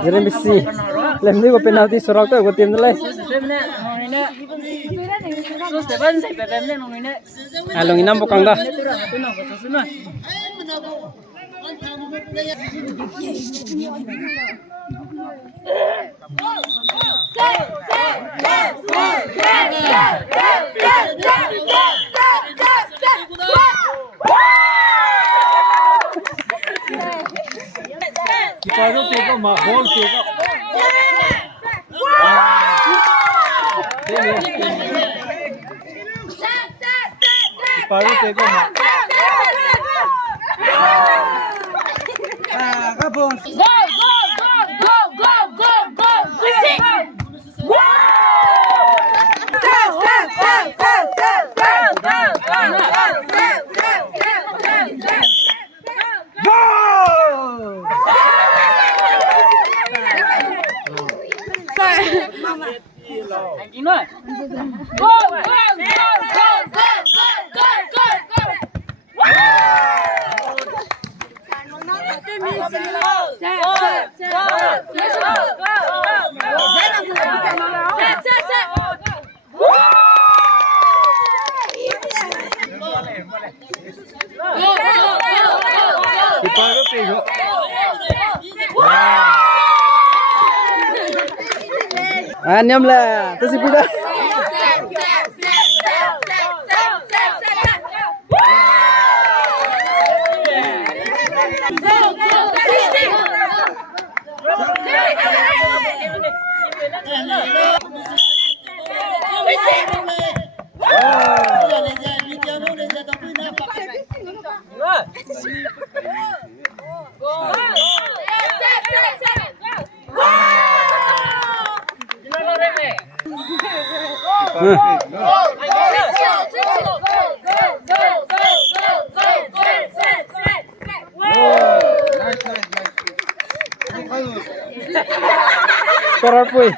Zeme Messi. Lem ni ko penalty sorok to ko tim dale. Along inam bokang dah. Baru tengok mak bol tengok. Baru tengok mak. Kapun. Anh ơi. Go go go go go go go go. Baru tengok. Anyam lah, tu si budak. Korar pui.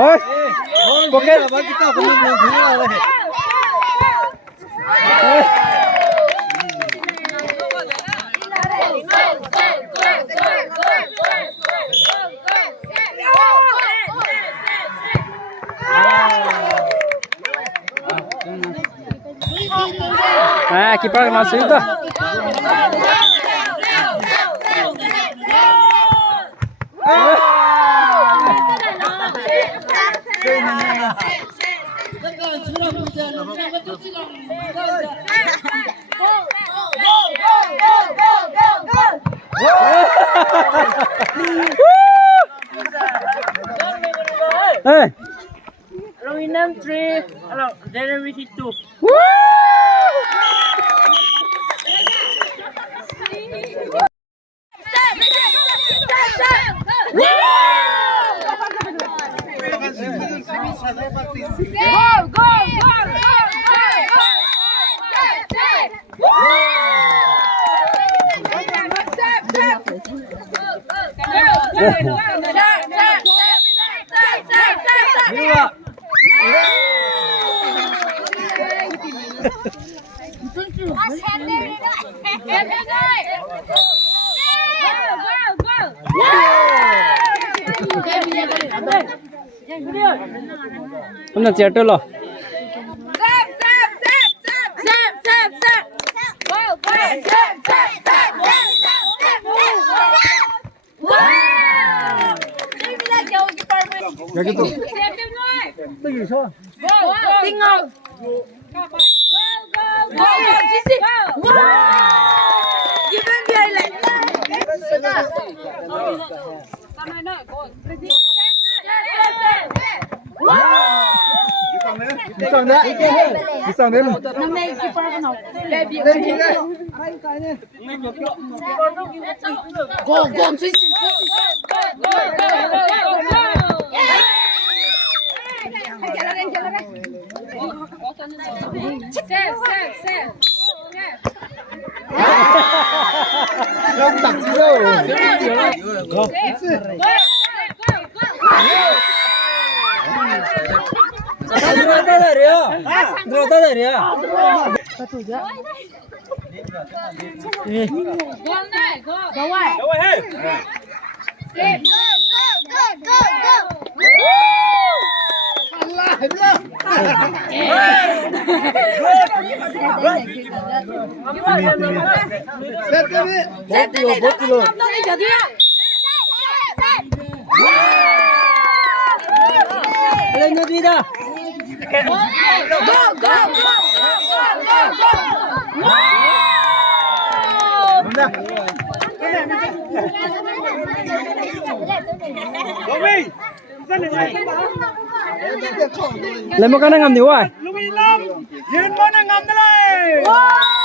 Hoi. Poket. Bagi kita kena menghina leh. Ah, kiper masuk itu. Hey. Winam 3, hello, then we hit 2. Mana cetak lo? Ya gitu. Pergi so. Tinggal. Gimana dia like? Bisang dah. Bisang dah. Namanya kiper kan? Go go sisi. Không đặt gì đâu. Go. Ternyata dari ya. Ternyata dari ya. Lên nó đi ra. Lên một cái ngầm nhiều rồi.ยืนบนงำได้เลย